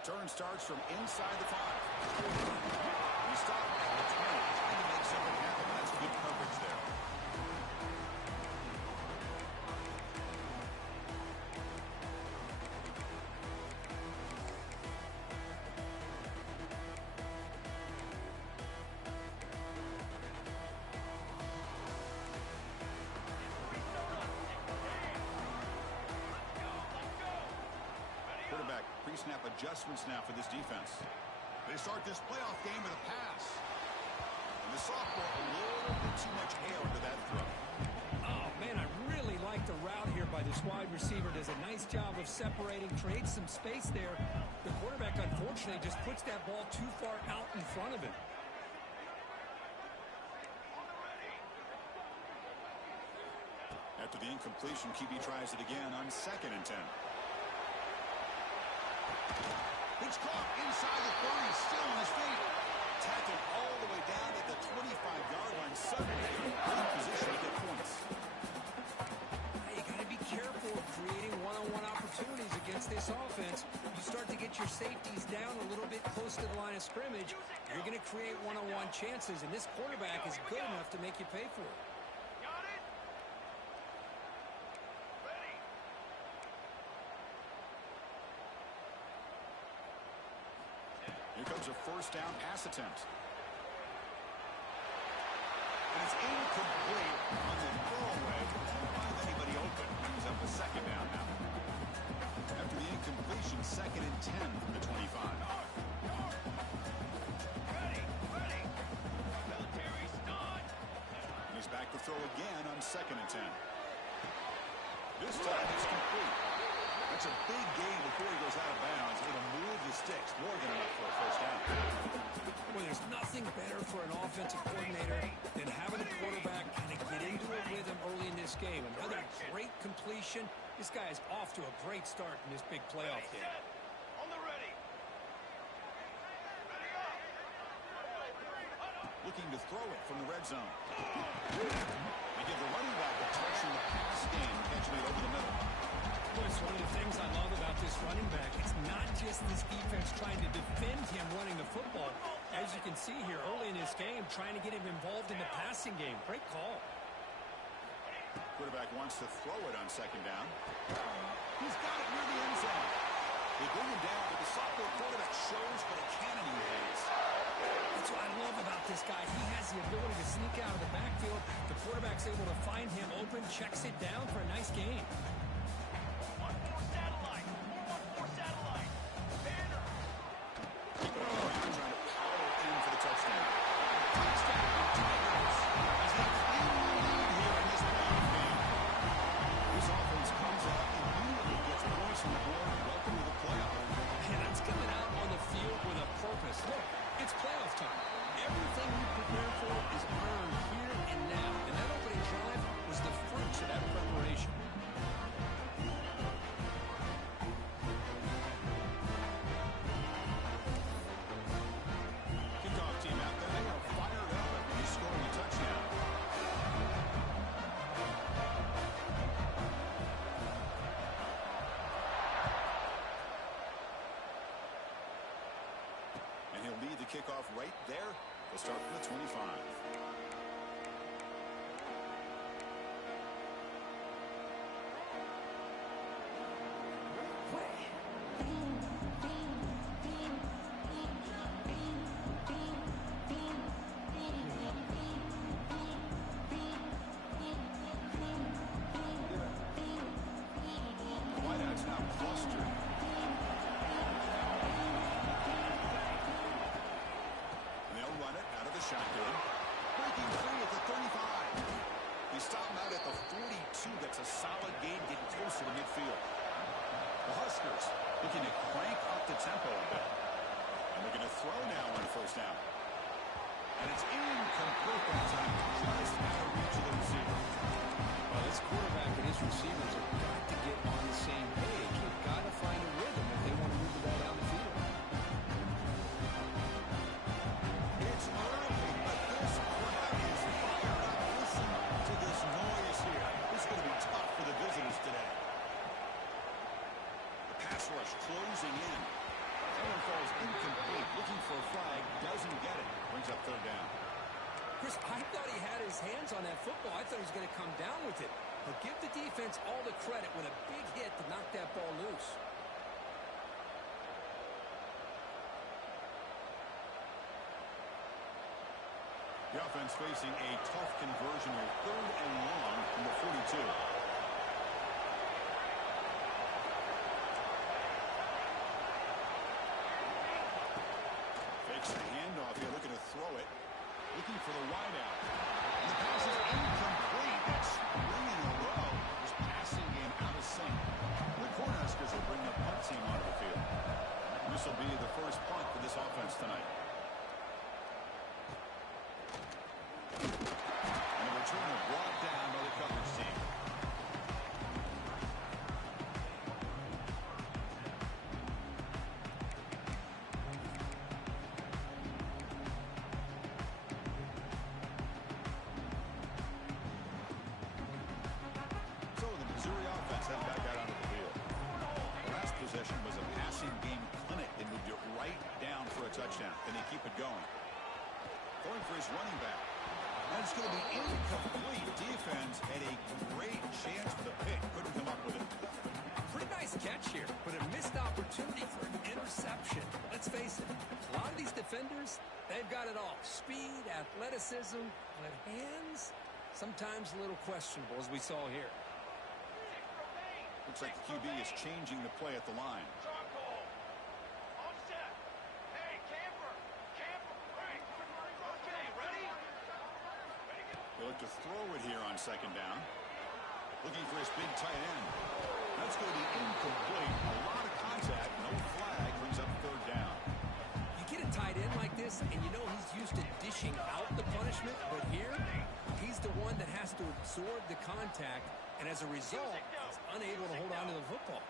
Return starts from inside the 5. We stop at the 20, trying to make something happen. That's good coverage there. Quarterback pre-snap adjustments now for this defense. They start this playoff game with a pass. And the sophomore, a little bit too much air into that throw. Oh, man, I really like the route here by this wide receiver. Does a nice job of separating, creates some space there. The quarterback, unfortunately, just puts that ball too far out in front of him. After the incompletion, QB tries it again on 2nd and 10. It's caught inside the 30, still on his feet. Tackled all the way down at the 25-yard line. Suddenly in good position to get points. You got to be careful of creating one-on-one opportunities against this offense. You start to get your safeties down a little bit close to the line of scrimmage, you're going to create one-on-one chances, and this quarterback is good enough to make you pay for it. Here comes a first down pass attempt. And it's incomplete on the throwaway. Don't find anybody open. Brings up a 2nd down now. After the incompletion, 2nd and 10 from the 25. Ready. Military stun. And he's back to throw again on 2nd and 10. This time it's complete. That's a big gain before he goes out of bounds. It'll move the sticks more than enough for a first down. Well, there's nothing better for an offensive coordinator than having a quarterback kind of get into a rhythm early in this game. Another great completion. This guy is off to a great start in this big playoff game. On the ready. Ready up. Looking to throw it from the red zone. They give the running back a touch in the pass game, catching it over the middle. Boy, it's one of the things I love about this running back. It's not just this defense trying to defend him running the football. As you can see here early in this game, trying to get him involved in the passing game. Great call. Quarterback wants to throw it on 2nd down. He's got it near the end zone. They bring him down, but the sophomore quarterback shows what a cannon he has. That's what I love about this guy. He has the ability to sneak out of the backfield. The quarterback's able to find him open, checks it down for a nice gain. 1-4 satellite. 4-1-4 satellite. Banner. Trying to power in for the touchdown. Touchdown, Tigers. As they claim the lead here in this playoff game. This offense comes out and immediately gets points on the board. Welcome to the playoff. And that's coming out on the field with a purpose. Look, it's playoff time. Everything you prepare for is earned here and now. And that opening drive was the fruits of that preparation. Kickoff team out there. They are fired up after he's scoring a touchdown. And he'll lead the kickoff right there. They'll start from the 25. Wideouts now clustered. And they'll run it out of the shotgun. Breaking free at the 35. They stop him out at the 42. That's a solid gain, getting closer to midfield. The Huskers looking to crank up the tempo a bit. And looking to throw now on first down. And it's incomplete that time. Just out of reach of the receiver. Well, this quarterback and his receivers have got to get on the same page. They've got to find a rhythm if they want to move the ball down the field. It's early, but this crowd is fired up. Listen to this noise here. This is going to be tough for the visitors today. The pass rush closing in. And falls incomplete. Looking for a flag. Doesn't get it. Brings up third down. Chris, I thought he had his hands on that football. I thought he was going to come down with it. But give the defense all the credit with a big hit to knock that ball loose. The offense facing a tough conversion here. 3rd and long from the 42. Fakes the handoff here, looking to throw it. Looking for the wideout. And the pass is incomplete. That's 3 in a row. This passing game out of sync. The Cornhuskers will bring the punt team onto the field. This will be the first punt for this offense tonight. And the returner brought down by the coverage team. So the Missouri offense head back out onto the field. The last possession was a passing game clinic. They moved it right down for a touchdown. Then they keep it going. Going for his running back. And it's going to be incomplete. Defense had a great chance for the pick. Couldn't come up with it. Pretty nice catch here, but a missed opportunity for an interception. Let's face it, a lot of these defenders, they've got it all. Speed, athleticism, but hands, sometimes a little questionable, as we saw here. Looks like the QB is changing the play at the line. Charcoal. On set. Hey, camper. Camper. Hey. Okay, ready? Ready, go. They look to throw it here on 2nd down. Looking for his big tight end. That's going to be incomplete. A lot of contact. No flag. Brings up 3rd down. You get a tight end like this, and you know he's used to dishing out the punishment, but here, he's the one that has to absorb the contact, and as a result, he's unable to hold on to the football.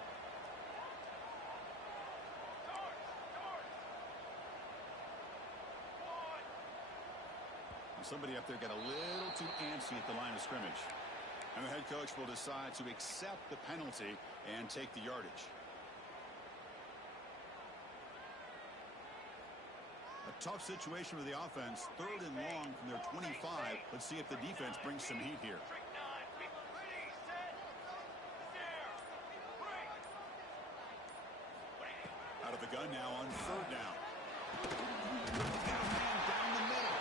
Somebody up there got a little too antsy at the line of scrimmage. And the head coach will decide to accept the penalty and take the yardage. A tough situation for the offense. 3rd and long from their 25. Let's see if the defense brings some heat here. Trick 9. Ready, set. There. Break. Out of the gun now on 3rd down. Got a man down the middle.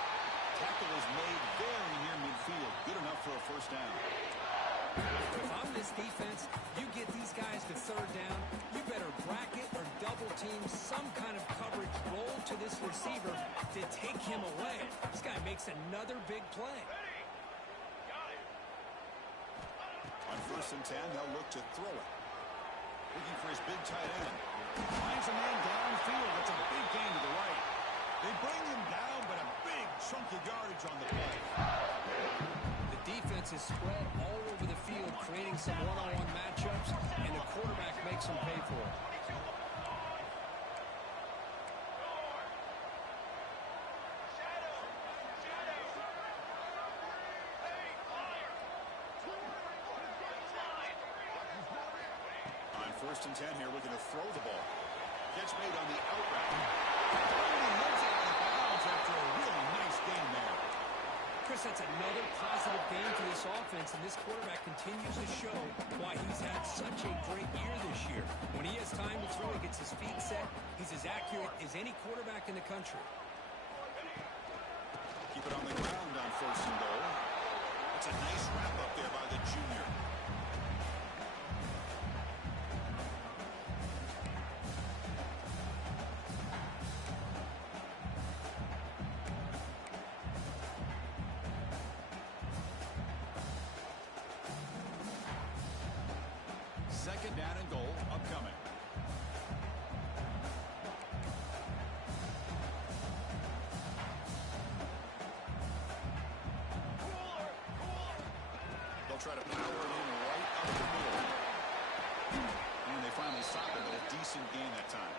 Tackle is made very near midfield. Good enough for a 1st down. If I'm this defense, you get these guys to 3rd down, you better bracket or double team some kind of coverage roll to this receiver to take him away. This guy makes another big play. Ready. Got it. On 1st and 10, they'll look to throw it. Looking for his big tight end. Finds a man downfield. That's a big gain to the right. They bring him down, but a big chunk of yardage on the play. The defense is spread all over the field, creating some one-on-one matchups, and the quarterback makes them pay for it. On 1st and 10 here, looking to throw the ball. Catch made on the out route. Finally moves it out of bounds after a really nice game there. Chris, that's another positive game for this offense, and this quarterback continues to show why he's had such a great year this year. When he has time to throw, he gets his feet set. He's as accurate as any quarterback in the country. Keep it on the ground on 1st and goal. That's a nice wrap up there by the junior. Second down and goal upcoming. They'll try to power it in right up the middle. And they finally stop it, but a decent gain that time.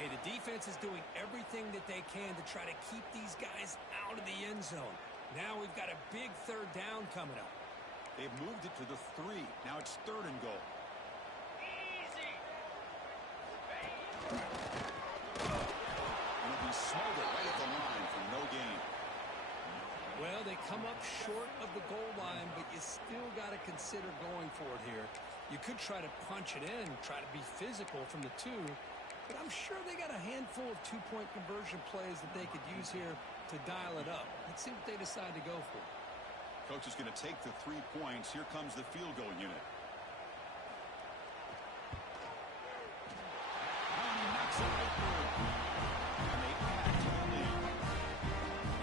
Hey, the defense is doing everything that they can to try to keep these guys out of the end zone. Now we've got a big 3rd down coming up. They've moved it to the 3. Now it's 3rd and goal. Easy. short of the goal line, but you still got to consider going for it here. You could try to punch it in, try to be physical from the 2, but I'm sure they got a handful of two-point conversion plays that they could use here to dial it up. Let's see what they decide to go for. Coach is going to take the 3 points. Here comes the field goal unit. And he knocks it right through. And they add to the lead.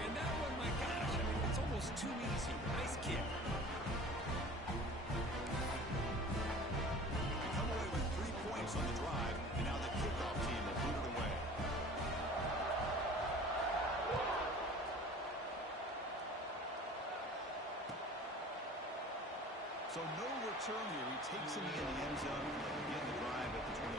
And that one, my gosh, I mean, it's almost too easy. Nice kick. They come away with 3 points on the drive, and now the kickoff team will put it away. So no return here. He takes it in the end zone and begin the drive at the 25.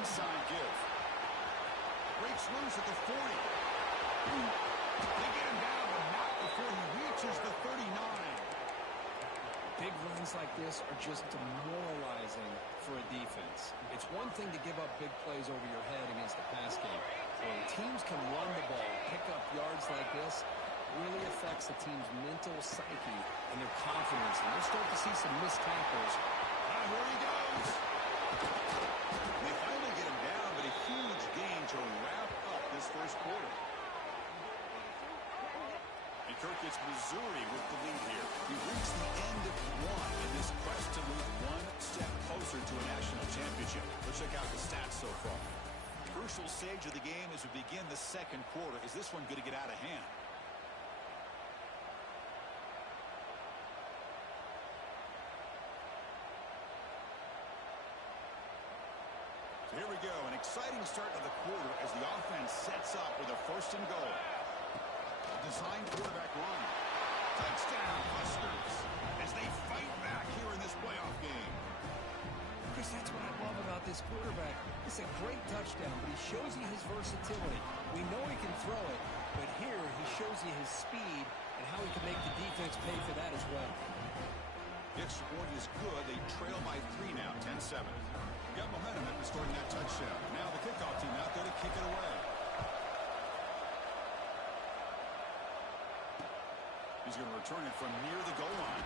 Inside give. Breaks loose at the 40. They get him down, but not before he reaches the 39. Big runs like this are just demoralizing for a defense. It's one thing to give up big plays over your head against a pass game. When teams can run the ball, pick up yards like this, really affects the team's mental psyche and their confidence. And we'll start to see some missed tackles. Here he goes. They finally get him down, but a huge gain to wrap up this first quarter. And Kirk gets Missouri with the lead here. We reached the end of one in this quest to move one step closer to a national championship. Let's check out the stats so far. Crucial stage of the game as we begin the second quarter. Is this one going to get out of hand? Here we go, an exciting start to the quarter as the offense sets up with a 1st and goal. Designed quarterback run. Touchdown, Huskers, as they fight back here in this playoff game. Chris, that's what I love about this quarterback. It's a great touchdown, but he shows you his versatility. We know he can throw it, but here he shows you his speed and how he can make the defense pay for that as well. The extra point is good. They trail by 3 now, 10-7. Got momentum after scoring that touchdown. Now the kickoff team out there to kick it away. He's going to return it from near the goal line.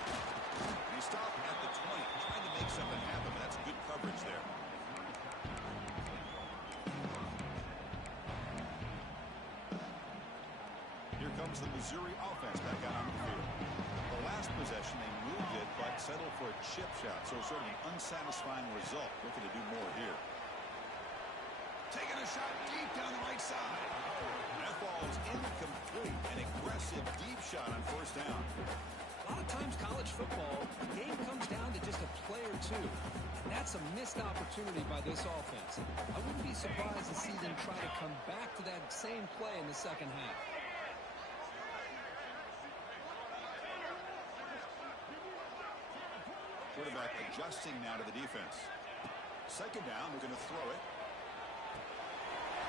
And he stopped at the 20, trying to make something happen. That's good coverage there. Here comes the Missouri offense back out on the field. The last possession, they moved it, but settled for a chip shot. So sort of an unsatisfying result. Looking to do more here. Taking a shot deep down the right side. That ball is incomplete. An aggressive deep shot on 1st down. A lot of times college football, the game comes down to just a play or two. And that's a missed opportunity by this offense. I wouldn't be surprised to see them try to come back to that same play in the second half. Quarterback adjusting now to the defense. 2nd down, we're going to throw it.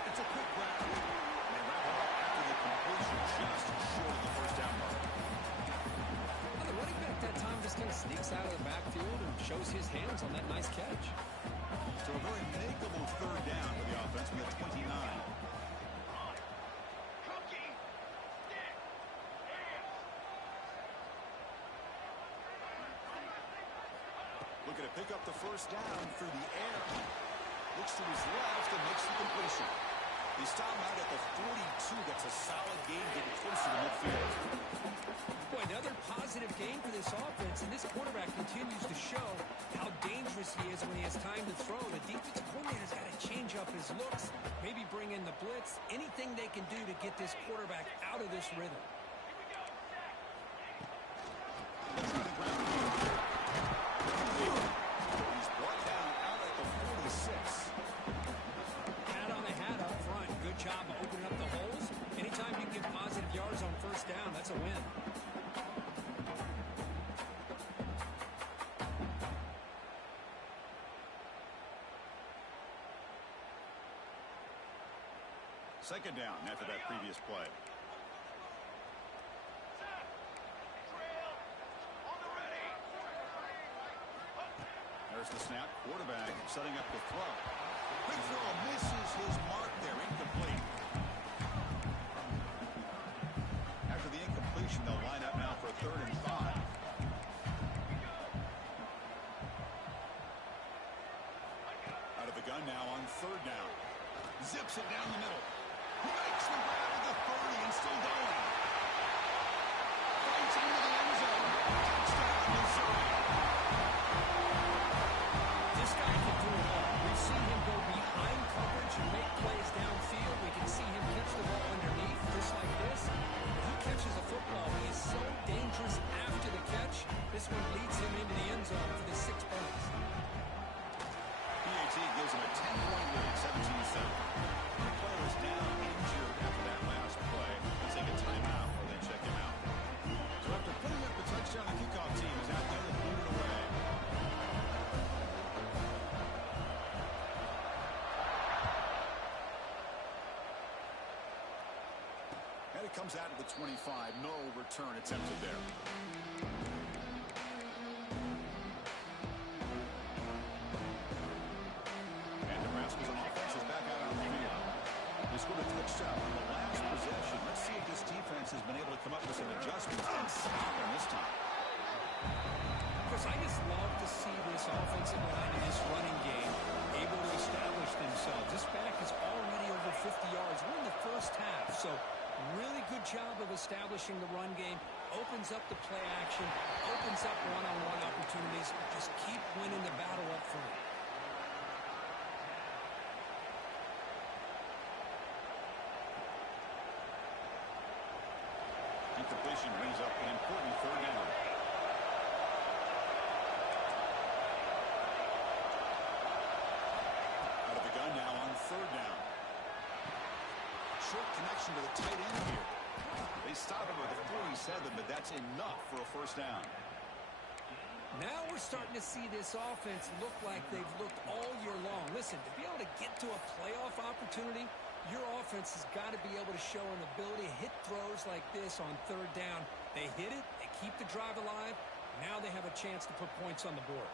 It's a quick grab. And they wrap it up after the completion, just short of the 1st down mark. Well, the running back that time just kind of sneaks out of the backfield and shows his hands on that nice catch. So a very makeable 3rd down for the offense. We have 29. Cookie, stick, hands. Looking to pick up the 1st down through the air. Looks to his left and makes the completion. He stopped out at the 42. That's a solid gain, getting closer to midfield. Boy, another positive game for this offense, and this quarterback continues to show how dangerous he is when he has time to throw. The defensive coordinator's got to change up his looks, maybe bring in the blitz, anything they can do to get this quarterback out of this rhythm. He's brought down out at the 46. Hat on the hat up front. Good job of opening up the holes. Anytime you get positive yards on 1st down, that's a win. Second down after that previous play. There's the snap. Quarterback setting up the throw. Big throw misses his mark there. Incomplete. After the incompletion, they'll line up now for 3rd and 5. Out of the gun now on 3rd down. Zips it down the middle. Makes the grab at the 30 and still going. Fights into the end zone. Touchdown, Missouri. This guy can do it all. We've seen him go behind coverage and make plays downfield. We can see him catch the ball underneath, just like this. When he catches a football, he is so dangerous after the catch. This one leads him into the end zone for the 6 points. PAT gives him a 10-point lead, 17-7. The player is down injured after that last play. They'll take a timeout or they check him out. So after putting up the touchdown, the kickoff team is out there to boot it away. And it comes out of the 25. No return attempted there. They scored a touchdown on the last possession. Let's see if this defense has been able to come up with some adjustments and stop them this time. Chris, I just love to see this offensive line in this running game able to establish themselves. This back is already over 50 yards. We're in the first half, so really good job of establishing the run game. Opens up the play action, opens up one-on-one opportunities. Just keep winning the battle up front. Incompletion brings up an important 3rd down. Out of the gun now on 3rd down. Short connection to the tight end here. They stop him with a 47, but that's enough for a 1st down. Now we're starting to see this offense look like they've looked all year long. Listen, to be able to get to a playoff opportunity, your offense has got to be able to show an ability to hit throws like this on 3rd down. They hit it, they keep the drive alive. Now they have a chance to put points on the board.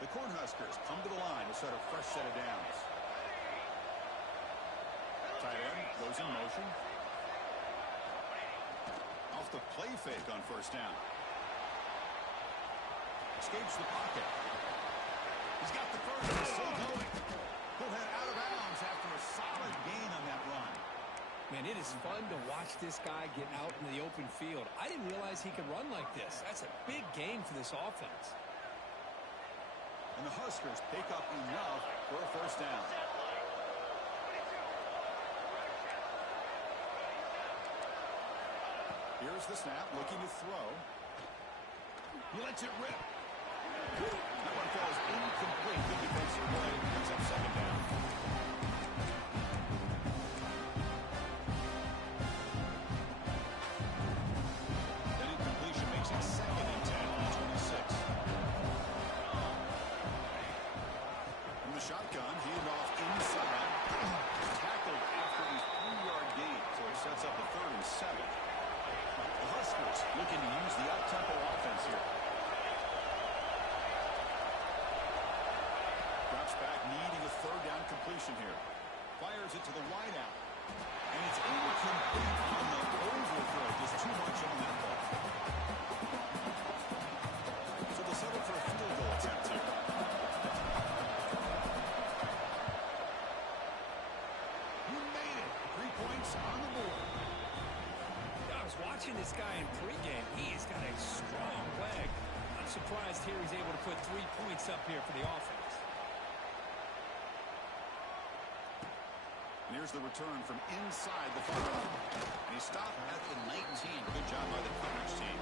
The Cornhuskers come to the line to set a fresh set of downs. Tight end goes in motion. Off the play fake on 1st down. Escapes the pocket. He's got the first. He's still going. He'll head out of bounds after a solid gain on that run. Man, it is fun to watch this guy get out in the open field. I didn't realize he could run like this. That's a big gain for this offense. And the Huskers pick up enough for a 1st down. Here's the snap, looking to throw. He lets it rip. That one falls incomplete. Good defensive play. Picks up 2nd down. That incompletion makes it 2nd and 10 on 26. From the shotgun, handed off inside. Tackled after a 3-yard gain, so it sets up a 3rd and 7. The Huskers looking to use the up-tempo offense here. Drops back, needing a 3rd down completion here. Fires it to the wideout. And it's incomplete on the overthrow. Just too much on that ball. So they'll settle for a field goal attempt here. You made it. 3 points on the board. I was watching this guy in pregame. He's got a strong leg. I'm surprised here he's able to put 3 points up here for the offense. And here's the return from inside the 5. And he stopped at the 19. Good job by the coverage team.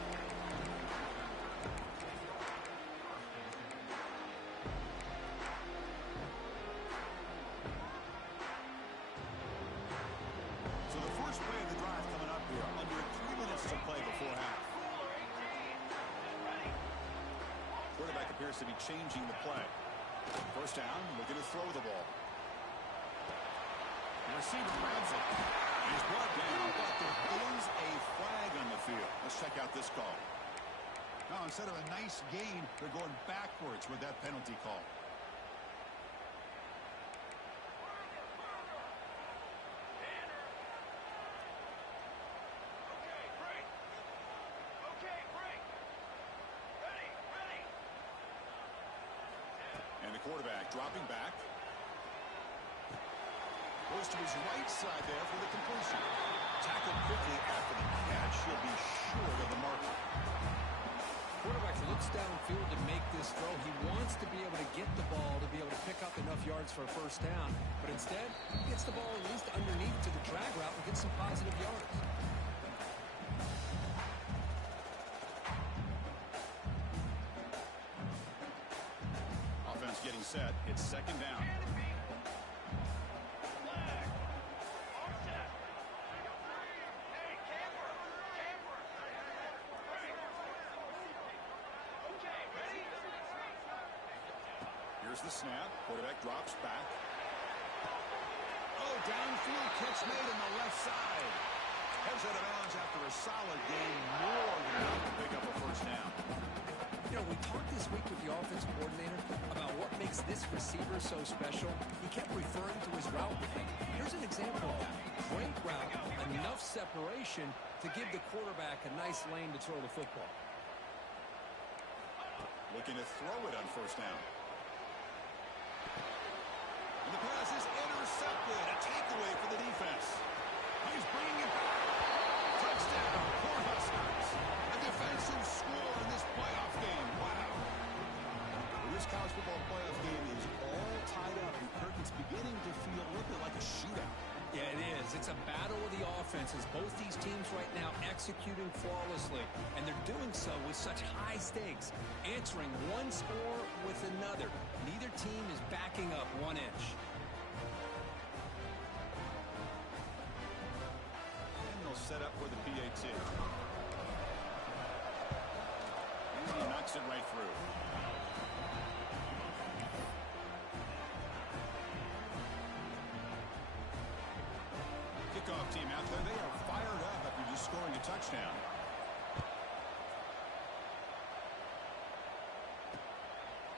So the first play of the drive coming up here. Under 3 minutes to play before half. Quarterback appears to be changing the play. First down, looking to throw the ball. The receiver grabs it. He's brought down, but there is a flag on the field. Let's check out this call. Now, instead of a nice gain, they're going backwards with that penalty call. And the quarterback dropping back. Goes to his right side there for the completion. Tackled quickly after the catch. He'll be short of the marker. Quarterback looks downfield to make this throw. He wants to be able to get the ball to be able to pick up enough yards for a first down. But instead, he gets the ball at least underneath to the drag route and gets some positive yards. Offense getting set. It's second down. Here's the snap. Quarterback drops back. Oh, downfield catch made on the left side. Heads out of bounds after a solid game. More than enough to pick up a first down. You know, we talked this week with the offense coordinator about what makes this receiver so special. He kept referring to his route. Here's an example of that. Great route, enough separation to give the quarterback a nice lane to throw the football. Looking to throw it on first down. And the pass is intercepted. A takeaway for the defense. He's bringing it back. Touchdown, Cornhuskers. A defensive score in this playoff game. Wow. Well, this college football playoff game is all tied up, and Kirk, it's beginning to feel a little bit like a shootout. Yeah, it is. It's a battle of the offenses. Both these teams right now executing flawlessly, and they're doing so with such high stakes, answering one score with another. Neither team is backing up 1 inch. And they'll set up for the PAT. And he knocks it right through. Kickoff team out there. They are fired up after just scoring a touchdown.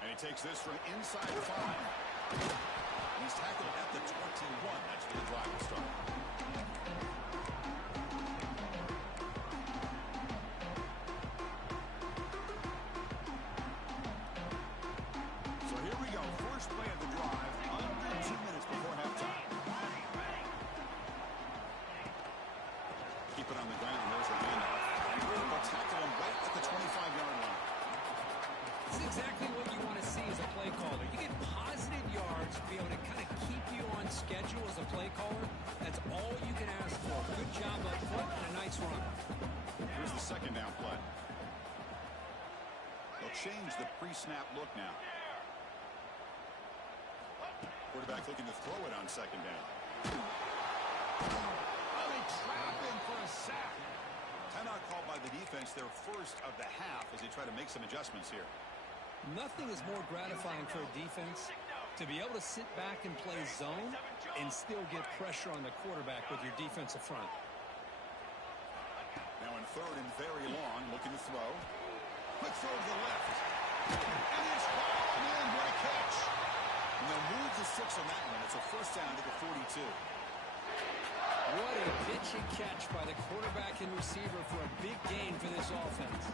And he takes this from inside the 5. He's tackled at the 21. That's where the drive will start. So here we go. First play of the drive. Under 2 minutes before halftime. Keep it on the ground. There's the handoff. They'll tackle him right at the 25-yard line. This is exactly what you want to see as a play caller. You get positive yards to be able to kind of keep you on schedule as a play caller. That's all you can ask for. Good job up front and a nice run. Here's the second down play. They'll change the pre-snap look now. Quarterback looking to throw it on second down. Oh, they trap him for a sack. Timeout called by the defense, their first of the half, as they try to make some adjustments here. Nothing is more gratifying for a defense to be able to sit back and play zone and still get pressure on the quarterback with your defensive front. Now in third and very long, looking to throw. Quick throw to the left. And it's hauled in. What a catch. And they'll move the 6 on that one. It's a first down to the 42. What a pitch and catch by the quarterback and receiver for a big gain for this offense.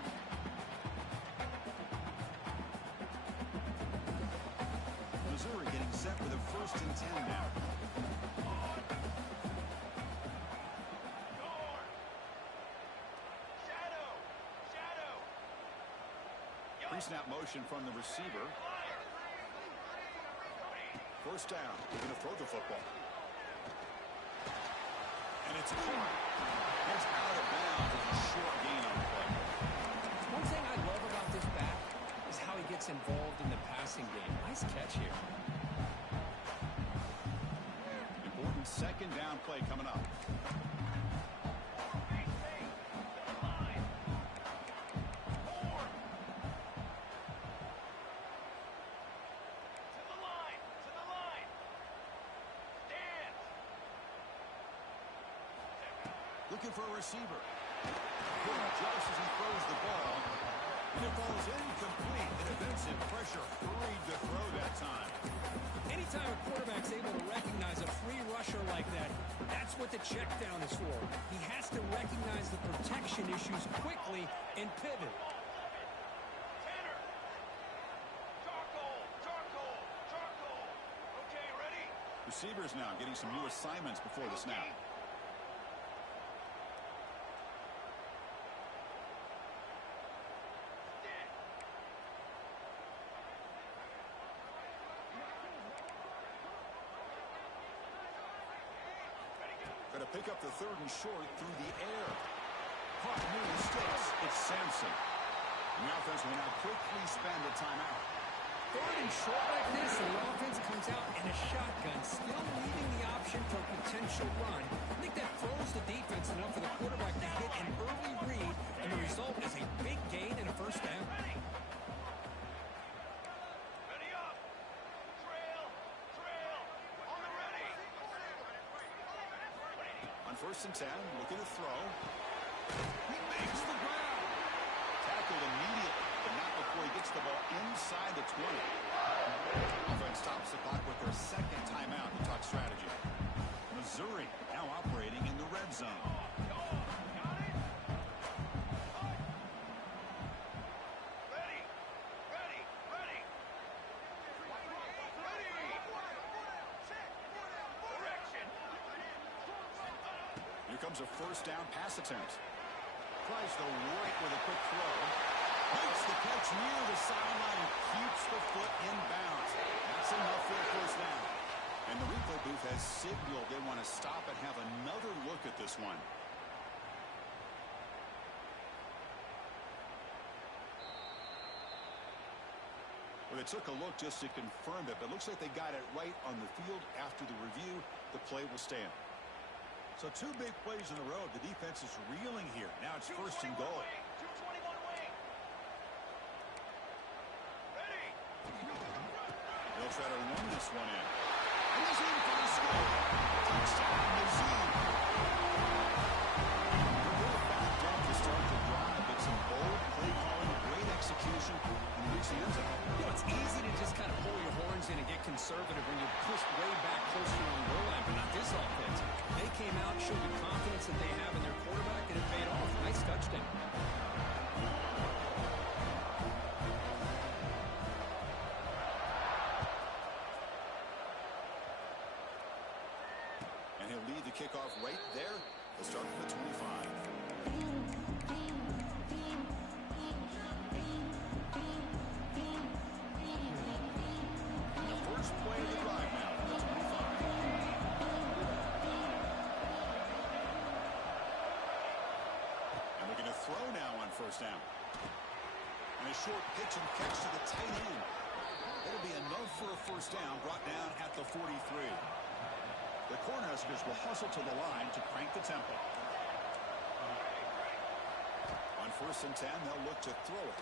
Missouri getting set with a first and 10 now. Pre-snap motion from the receiver. First down. They're going to throw the football. And it's caught. It's out of bounds with a short gain on the play. One thing I love about this back is how he gets involved in the passing game. Nice catch here. Important second down play coming up. Looking for a receiver. Good just as he throws the ball. And it falls incomplete. And defensive pressure hurried to throw that time. Anytime a quarterback's able to recognize a free rusher like that, that's what the check down is for. He has to recognize the protection issues quickly and pivot. Receivers now getting some new assignments before the snap. Going to pick up the 3rd and short through the air. Caught near the sticks. It's Sampson. And the offense will now quickly spend a timeout. 3rd and short like this, and the offense comes out in a shotgun, still leaving the option for a potential run. I think that throws the defense enough for the quarterback to get an early read, and the result is a big gain and a first down. Ready up. Trail. On the ready. On 1st and 10, looking to throw. He makes the ground. Tackled immediately, but not before he gets the ball inside the 20. Offense stops the clock with their 2nd timeout to talk strategy. Missouri now operating in the red zone. Here comes a 1st down pass attempt. Tries to right with a quick throw. Makes the catch near the sideline and keeps the foot in bounds. That's enough for a 1st down. And the replay booth has signaled they want to stop and have another look at this one. Well, they took a look just to confirm it, but it looks like they got it right on the field. After the review, the play will stand. So 2 big plays in a row. The defense is reeling here. Now it's 1st and goal. 221 wing. Ready. They'll try to run this one in. And he's in for the score. Touchdown, Missouri. They're backed up to start the drive. It's some bold play calling, great execution, and reach the end zone. You know, it's easy to just kind of pull your horns in and get conservative when you're pushed way back closer on the goal line, but not this offense. They came out, showed the confidence that they have in their quarterback, and it paid off. Nice touchdown. And he'll lead the kickoff right there. He'll start from the 25. The first play of the drive now from the 25. And looking to throw now on 1st down. And a short pitch and catch to the tight end. It'll be enough for a 1st down, brought down at the 43. The Cornhuskers will hustle to the line to crank the tempo. On 1st and 10, they'll look to throw it.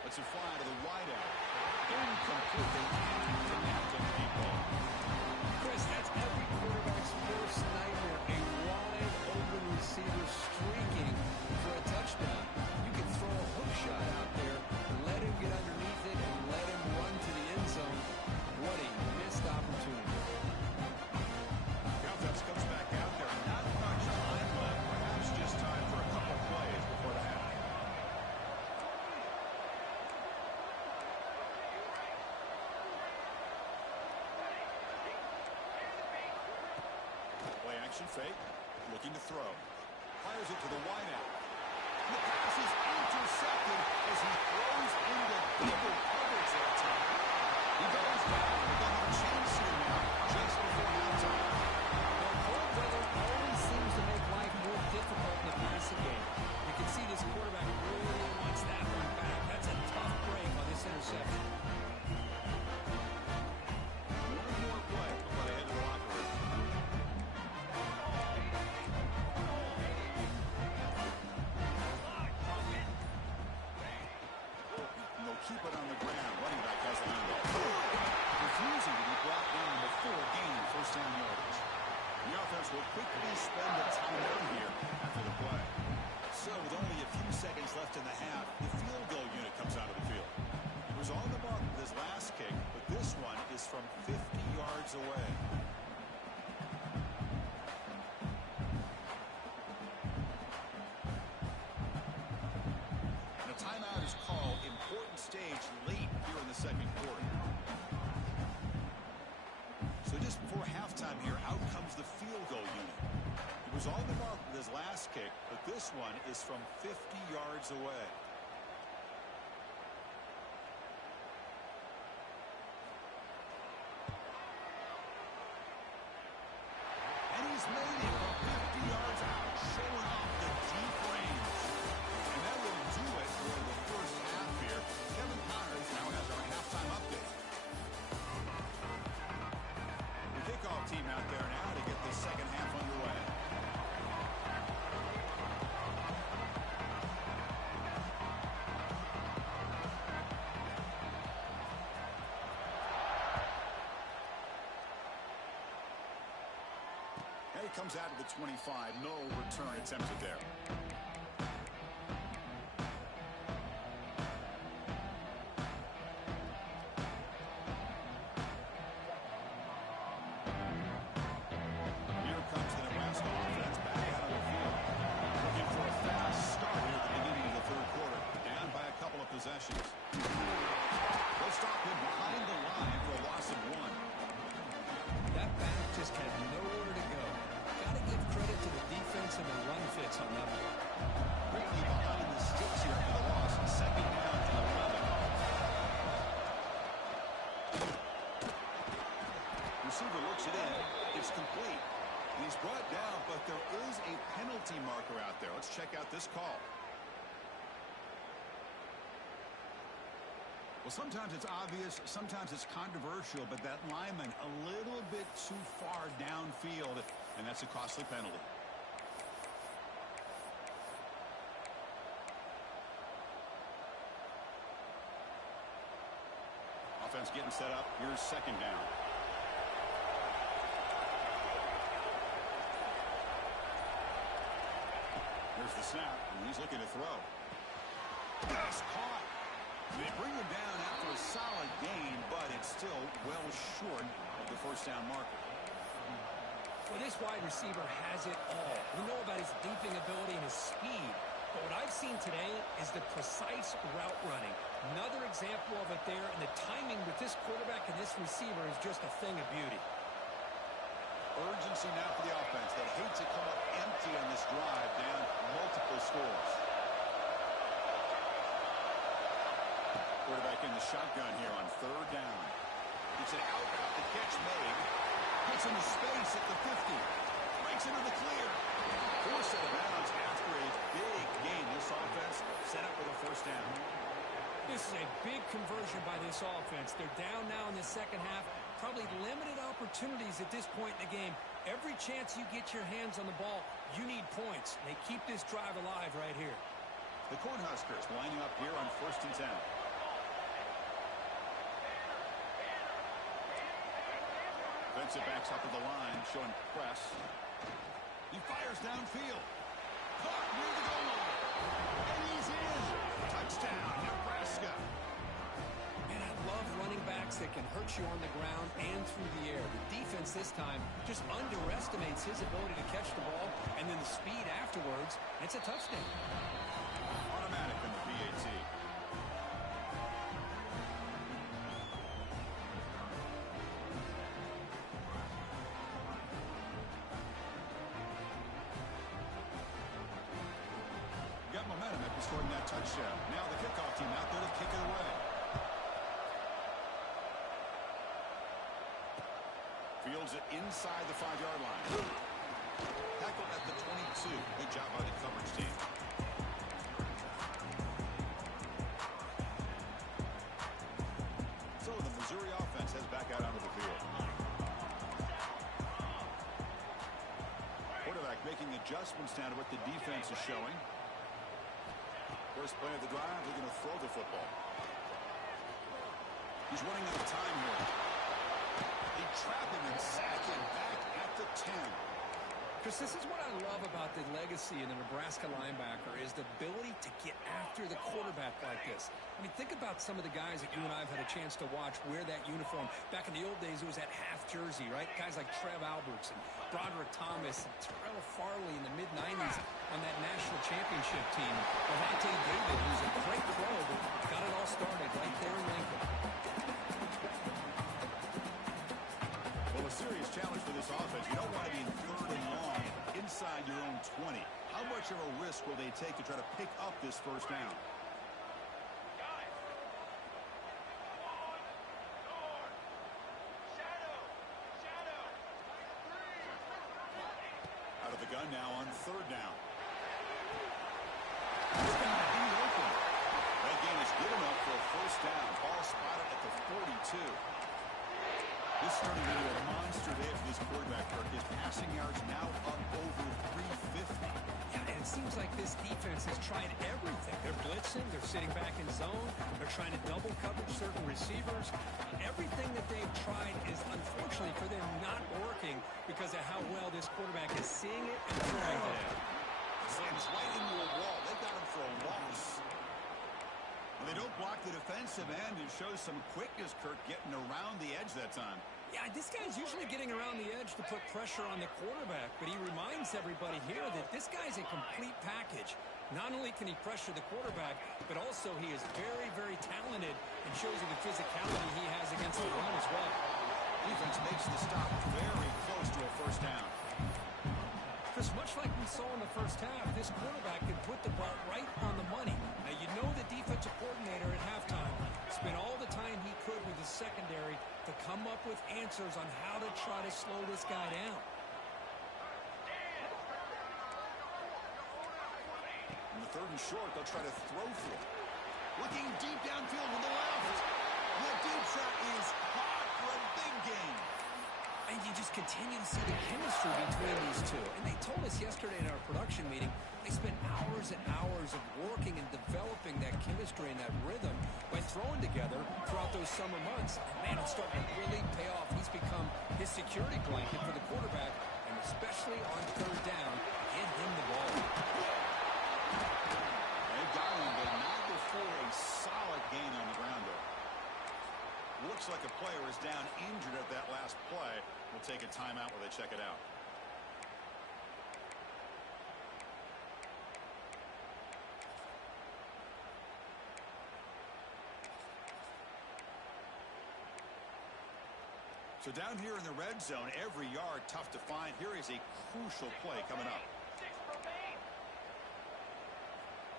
Let's it fly to the wideout. Incomplete. They can't connect on the deep ball. Chris, that's every quarterback's worst nightmare. A wide open receiver streaking for a touchdown. You can throw a hook shot out there, let him get underneath it, and let him run to the end zone. What a missed opportunity. Offense comes back out there. Not much time left. Perhaps just time for a couple plays before the half. Play action fake. Looking to throw. Fires it to the wideout. The pass is intercepted as he throws into double coverage that time. He goes down, but they have a chance here now just before halftime. Well, cold weather always seems to make life more difficult in the passing game. You can see this quarterback really wants that one back. That's a tough break on this interception. One more play before they head to the locker room. And they'll keep it on offense will quickly spend the timeout here after the play. So with only a few seconds left in the half, the field goal unit comes out of the field. He was on the mark with his last kick, but this one is from 50 yards away. And a timeout is called. Important stage late here in the second quarter. So just before halftime here, out comes the field goal unit. He was on the mark with his last kick, but this one is from 50 yards away. And he's made it from 50 yards out, showing off the deep range. And that will do it for the first half here. Kevin Connors now has our halftime update. The kickoff team out there now to get the second half underway. And he comes out of the 25. No return attempted there. Here comes the Nebraska offense back out on the field. Looking for a fast start here at the beginning of the third quarter. Down by a couple of possessions. They'll stop him behind the line for a loss of 1. That back just had nowhere to go. Got to give credit to the defense and the run fits on that one. Quickly behind the sticks here for the loss. Second down and 11. Receiver looks it in. It's complete. And he's brought down, but there is a penalty marker out there. Let's check out this call. Well, sometimes it's obvious, sometimes it's controversial, but that lineman a little bit too far downfield, and that's a costly penalty. Offense getting set up. Here's second down. Here's the snap, and he's looking to throw. Nice caught. They bring him down after a solid gain, but it's still well short of the first down marker. Well, this wide receiver has it all. We know about his leaping ability and his speed, but what I've seen today is the precise route running. Another example of it there, and the timing with this quarterback and this receiver is just a thing of beauty. Urgency now for the offense. They hate to come up empty on this drive, down multiple scores. Quarterback in the shotgun here on third down. It's an out route, the catch made. Gets into space at the 50. Breaks into the clear. Forced out of bounds after a big gain. This offense set up with a first down. This is a big conversion by this offense. They're down now in the second half. Probably limited opportunities at this point in the game. Every chance you get your hands on the ball, you need points. They keep this drive alive right here. The Cornhuskers lining up here on 1st and 10. Defensive backs up at the line, showing press. He fires downfield. Caught near the goal line. And he's in. Touchdown, Nebraska. Man, I love running backs that can hurt you on the ground and through the air. The defense this time just underestimates his ability to catch the ball, and then the speed afterwards. It's a touchdown. Automatic in the PAT. Got momentum after scoring that touchdown. Now the kickoff team out there to kick it away. Fields it inside the 5-yard line. Tackled at the 22. Good job by the coverage team. So the Missouri offense heads back out onto the field. Quarterback making adjustments now to what the defense is showing. First play of the drive, they're going to throw the football. He's running out of time here. They trap him and sack him back at the 10. Chris, this is what I love about the legacy in the Nebraska linebacker is the ability to get after the quarterback like this. I mean, think about some of the guys that you and I have had a chance to watch wear that uniform. Back in the old days, it was that half jersey, right? Guys like Trev Alberts and Broderick Thomas and Terrell Farley in the mid-90s on that national championship team. Levante David, who's a great pro, but got it all started right there in Lincoln. Well, a serious challenge for this offense. You don't want to be in third and long inside your own 20. How much of a risk will they take to try to pick up this first down? Got it. One. North. Shadow. Shadow. Out of the gun now on third down. He's got to be open. That gain is good enough for a first down. Ball spotted at the 42. This is turning into a monster day for this quarterback, Kirk. His passing yards now up over 350. Yeah, and it seems like this defense has tried everything. They're blitzing, they're sitting back in zone, they're trying to double coverage certain receivers. Everything that they've tried is, unfortunately for them, not working because of how well this quarterback is seeing it and throwing it. Slams right into a wall. They got him for a loss. When they don't block the defensive end, it shows some quickness, Kirk, getting around the edge that time. Yeah, this guy's usually getting around the edge to put pressure on the quarterback, but he reminds everybody here that this guy's a complete package. Not only can he pressure the quarterback, but also he is very, very talented and shows you the physicality he has against the run as well. Defense makes the stop very close to a first down. Chris, much like we saw in the first half, this quarterback can put the ball right on the money. Now, you know the defensive coordinator at halftime spent all the time he could with his secondary to come up with answers on how to try to slow this guy down. In the third and short, they'll try to throw for it. Looking deep downfield with the left. And that deep shot is caught for a big gain. And you just continue to see the chemistry between these two. And they told us yesterday in our production meeting, they spent hours and hours of working and developing that chemistry and that rhythm by throwing together throughout those summer months. And man, it's starting to really pay off. He's become his security blanket for the quarterback, and especially on third down, get him the ball. They got him, but not before a solid gain on the ground, though. Looks like a player is down injured at that last play. We'll take a timeout while they check it out. So down here in the red zone, every yard tough to find. Here is a crucial play coming up. 6 remain.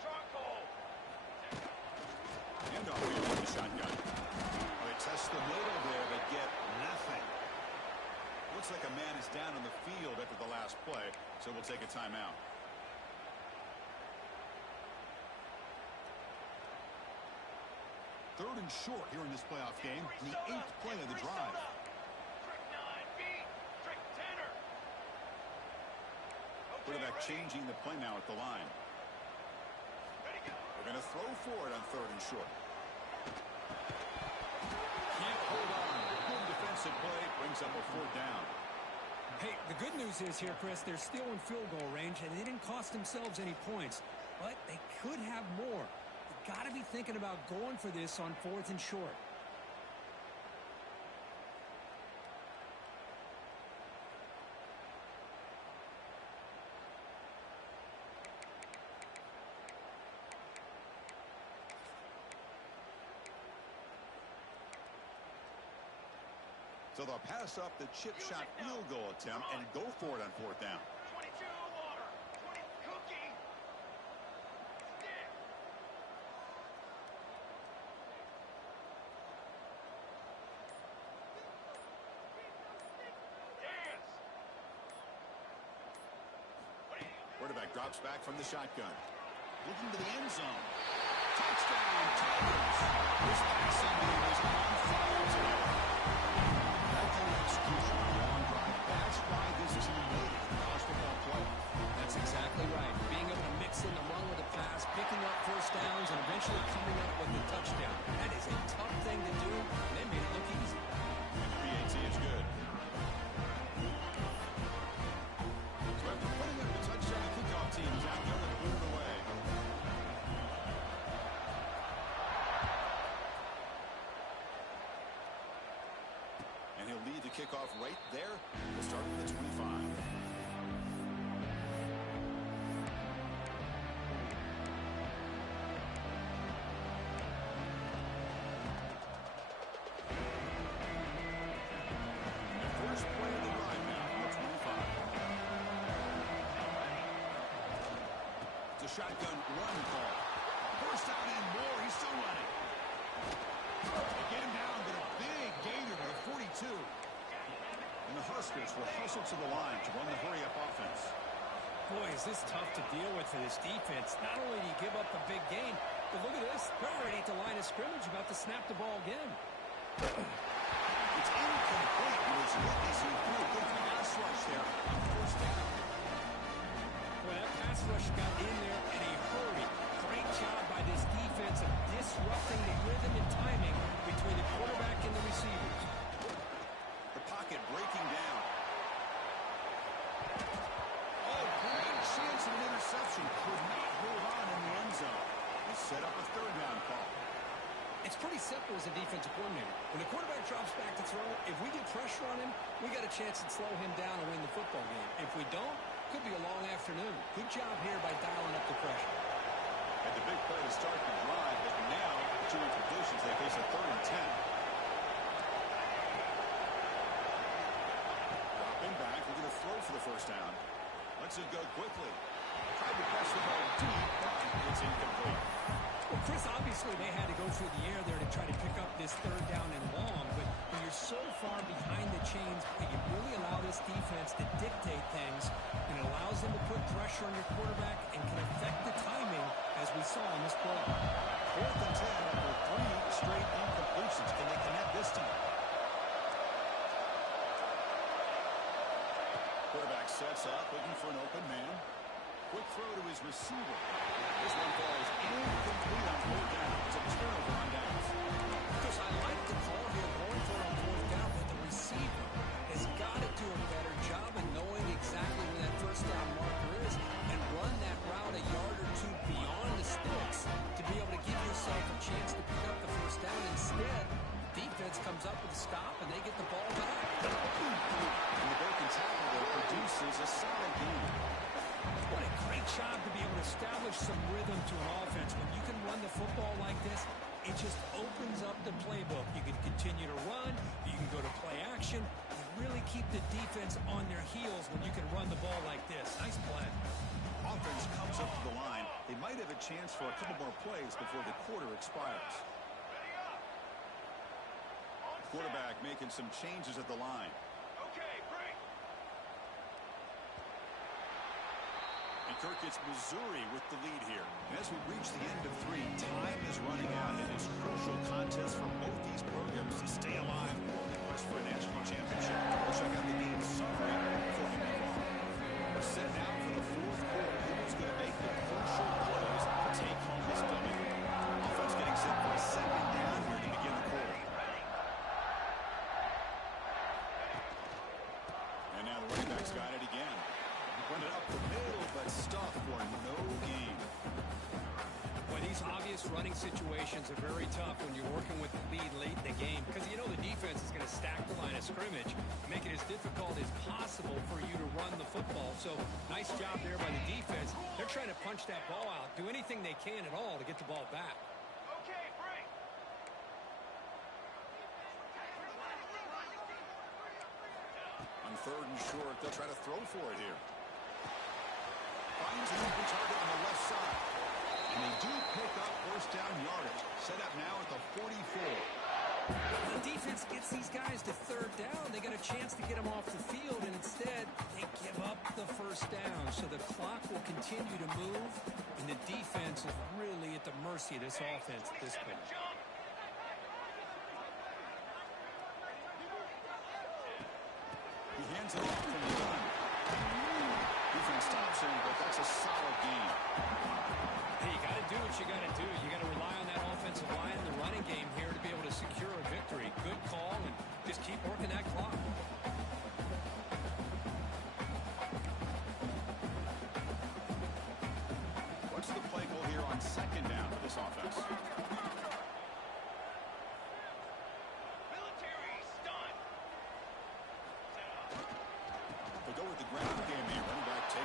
Charcoal. And off here with the shotgun. They test the middle there, but get nothing. Looks like a man is down on the field after the last play, so we'll take a timeout. Third and short here in this playoff game, the 8th play of the drive. Trick 9, beat. Trick 10er. Quarterback changing the play now at the line. Ready, go. They're going to throw for it on third and short. Can't hold on. Good defensive play brings up a fourth down. Hey, the good news is here, Chris, they're still in field goal range, and they didn't cost themselves any points. But they could have more. You got to be thinking about going for this on fourth and short. So they'll pass up the chip shot field goal attempt and go for it on fourth down. 22 water. 20 cookie. Stick. Dance. Quarterback drops back from the shotgun. Looking to the end zone. Touchdown, Tigers. This passing game is on fire today. Excellent execution on the long drive. That's why this is an elite college football play. That's exactly right. Being able to mix in the run with the pass, picking up first downs, and eventually coming up with the touchdown. That is a tough thing to do, and they made it look easy. And the PAT is good. So after And he'll lead the kickoff right there. We'll start with the 25. First play of the drive now on the 25. It's a shotgun run call. First down and more. He's still running. They get him down, but a big gainer to the 42. And the Huskers will hustle to the line to run the hurry-up offense. Boy, is this tough to deal with for this defense. Not only do you give up a big gain, but look at this. They're already at the line of scrimmage, about to snap the ball again. It's incomplete. It was witnessing through a good pass rush there. First down. Well, that pass rush got in there in a hurry. Great job by this defense of disrupting the rhythm and timing between the quarterback and the receivers. The pocket breaking down. Oh, great chance of an interception. Could not hold on in the end zone. He set up a third down call. It's pretty simple as a defensive coordinator. When the quarterback drops back to throw, if we get pressure on him, we got a chance to slow him down and win the football game. If we don't, could be a long afternoon. Good job here by dialing up the pressure. And the big play to start the drive, but now, two incompletions, they face a 3rd and 10. Dropping back, looking to throw for the first down. Lets it go quickly. Tried to pass the ball deep, but it's incomplete. Well, Chris, obviously they had to go through the air there to try to pick up this 3rd down and long, but when you're so far behind the chains, you really allow this defense to dictate things, and it allows them to put pressure on your quarterback and can affect the timing, as we saw in this play. 4th and 10 after 3 straight incompletions. Can they connect this time? Quarterback sets up, looking for an open man. Quick throw to his receiver. This one falls incomplete on 4th down. It's a turnover on downs. Chris, I like the call here going for it on 4th down, but the receiver has got to do a better job of knowing exactly where that first down marker is and run that route a yard or two beyond the sticks to be able to give yourself a chance to pick up the first down. Instead, defense comes up with a stop and they get the ball back. And the broken tackle there produces a solid game. What a great job to be able to establish some rhythm to an offense. When you can run the football like this, it just opens up the playbook. You can continue to run. You can go to play action. You really keep the defense on their heels when you can run the ball like this. Nice play. Offense comes up to the line. They might have a chance for a couple more plays before the quarter expires. Quarterback making some changes at the line. Okay, break. And Kirk, it's Missouri with the lead here. And as we reach the end of 3, time is running out in this crucial contest for both these programs to stay alive in the quest for a national championship. We'll check out the game summary before we move on. We're set now for the 4th quarter. Who's going to make the crucial plays to take home this W? Offense getting set for a 2nd down here to begin the quarter. And now the running back's got it again. Run it up the middle, but stuffed for no gain. Boy, these obvious running situations are very tough when you're working with the lead late in the game because you know the defense is going to stack the line of scrimmage, make it as difficult as possible for you to run the football. So nice job there by the defense. They're trying to punch that ball out, do anything they can at all to get the ball back. Okay, break. On 3rd and short, they'll try to throw for it here. Finds an open target on the left side. And they do pick up 1st down yardage. Set up now at the 44. The defense gets these guys to 3rd down. They got a chance to get them off the field, and instead they give up the 1st down. So the clock will continue to move, and the defense is really at the mercy of this offense at this point. Jump. He hands it off from the gun. Defense stops him, but that's a solid game. Hey, you got to do what you got to do. You got to rely on that offensive line and the running game here to be able to secure a victory. Good call, and just keep working that clock. What's the play call here on 2nd down for this offense? Military stunt.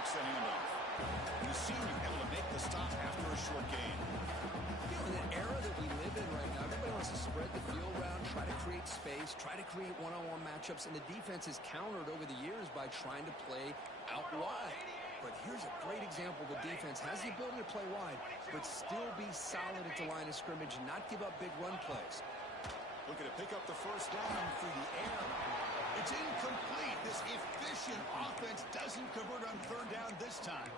takes the handoff. The senior able to make the stop after a short gain. In the era that we live in right now, everybody wants to spread the field around, try to create space, try to create one-on-one matchups, and the defense has countered over the years by trying to play out wide. But here's a great example. The defense has the ability to play wide, but still be solid at the line of scrimmage and not give up big run plays. Looking to pick up the first down through the air. It's incomplete. This efficient offense doesn't convert on third down this time.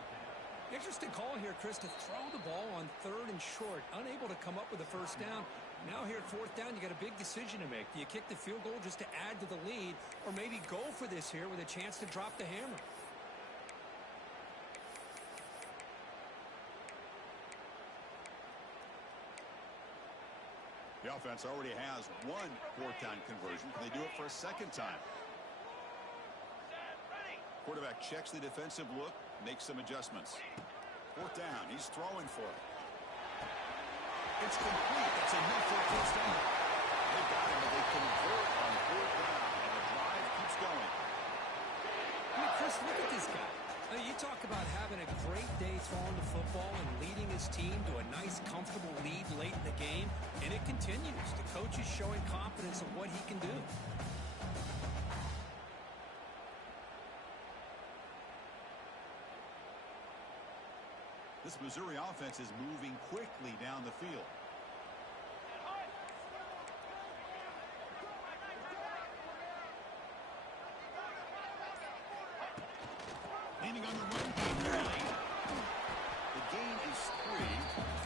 Interesting call here, Chris, to throw the ball on third and short. Unable to come up with a first down. Now here at fourth down, you got a big decision to make. Do you kick the field goal just to add to the lead, or maybe go for this here with a chance to drop the hammer? The offense already has one fourth down conversion. Can they do it for a second time? Quarterback checks the defensive look, makes some adjustments. Fourth down, he's throwing for it. It's complete. That's enough for a first down. They got him, but they convert on fourth down, and the drive keeps going. I mean, Chris, look at this guy. You talk about having a great day throwing the football and leading his team to a nice, comfortable lead late in the game, and it continues. The coach is showing confidence of what he can do. This Missouri offense is moving quickly down the field. Leaning on the run game early. The gain is 3.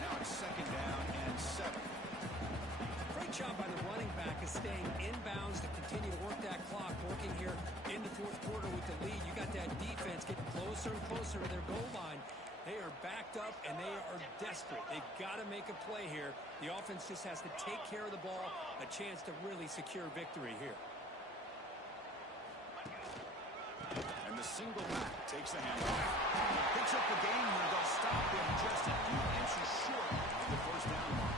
Now it's second down and 7. Great job by the running back of staying inbounds to continue to work that clock, working here in the fourth quarter with the lead. You got that defense getting closer and closer to their goal line. They are backed up, and they are desperate. They've got to make a play here. The offense just has to take care of the ball, a chance to really secure victory here. And the single back takes the handoff. Picks up the gain here. They'll stop him just a few inches short of the first down mark.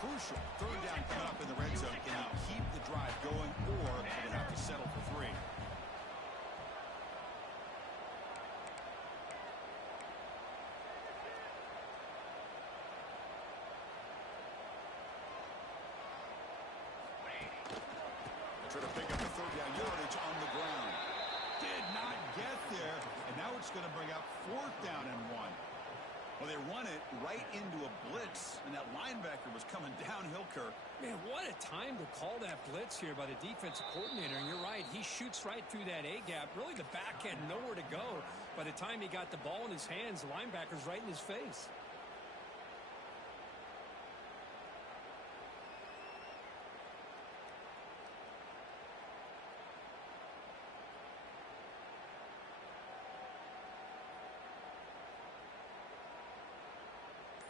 Crucial. Third down coming up in the red zone. Can he keep the drive going, or will they have to settle for 3? Try to pick up the third down yardage on the ground. Did not get there, and now it's going to bring up fourth down and 1. Well, they run it right into a blitz, and that linebacker was coming downhill, Kirk. Man, what a time to call that blitz here by the defensive coordinator. And you're right, he shoots right through that A-gap. Really, the back had nowhere to go. By the time he got the ball in his hands, the linebacker's right in his face.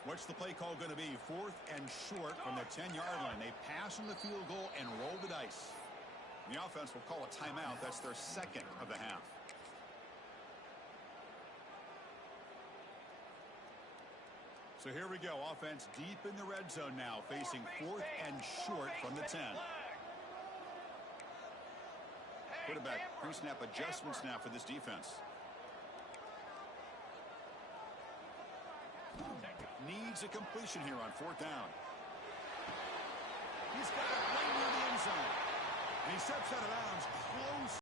What's the play call going to be? Fourth and short from the 10-yard line. They pass on the field goal and roll the dice. The offense will call a timeout. That's their second of the half. So here we go. Offense deep in the red zone now, facing fourth and short from the 10. Quarterback pre-snap adjustments now for this defense. Needs a completion here on fourth down. He's got it right near the end zone. And he steps out of bounds close